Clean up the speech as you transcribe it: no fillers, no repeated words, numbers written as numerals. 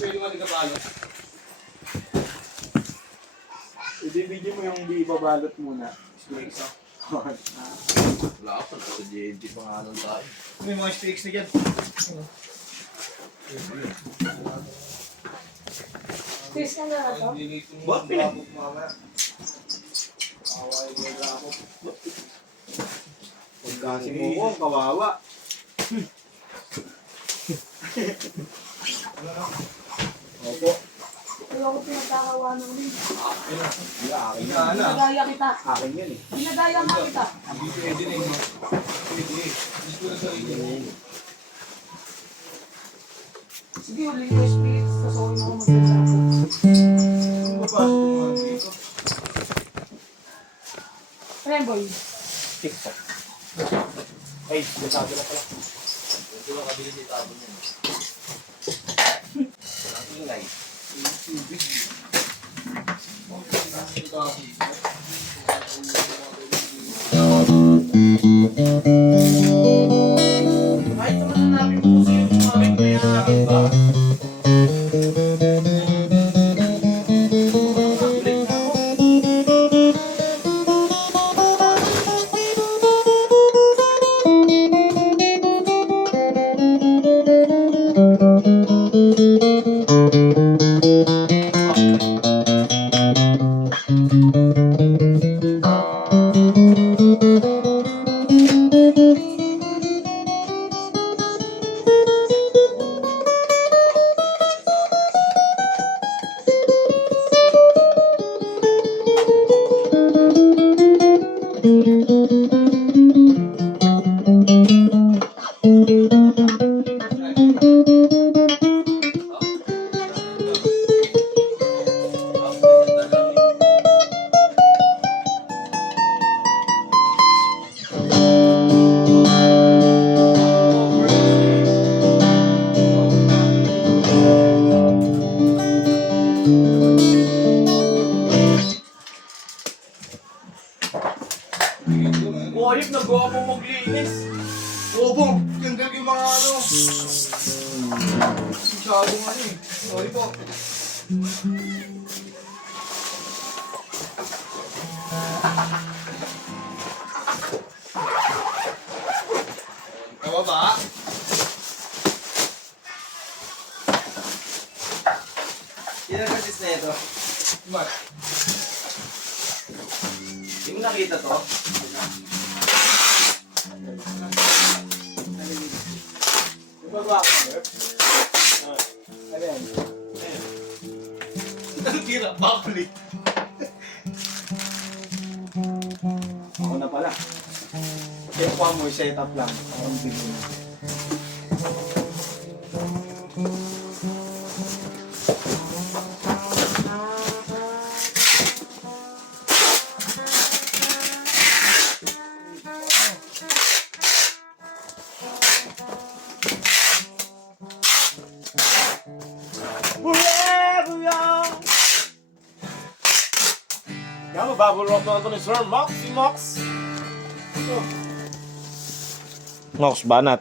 Pwede mo nagkabalot. I-video mo yung hindi ibabalot muna. Speaks ah. Wala ako, sa JNT pa nga nun tayo. May mga speaks na dyan. Tis ka na na to? Ba't pinag- Pagkasi mo ko, kawawa. Opo. Wala ko pinagkakawanan din. Hindi, akin yan. Yan ah. Pinagaya kita. Akin yan eh. Pinagaya nga kita. Hindi pwede na yun. Pwede eh. Gusto na sarili mo. Sige, ulit ko spirits. Kasoy mo magkasama. Kung papasok mo mga dito. Ano yan, boy? TikTok. Ay, nasabi na pala. Ito lang kabili sa itabon yan. Walang ingay. Kahit naman namin po sa'yo yung aming mayayakin ba? Boyip, nagawa mo maglinis. Opo, tanggal yung mga ano. Masyadong ano eh. Sorry po. Kababa. Sino nagkasis na ito? Mat. Hindi mo nakita to? Ibaba ako, sir. Ano yan? Ang tira, backflip. Ako na pala. Kaya pa mo, setup lang. Parang video. Yan, bubble wrap na ito ni Sir Mox, si Mox. Mox, banat.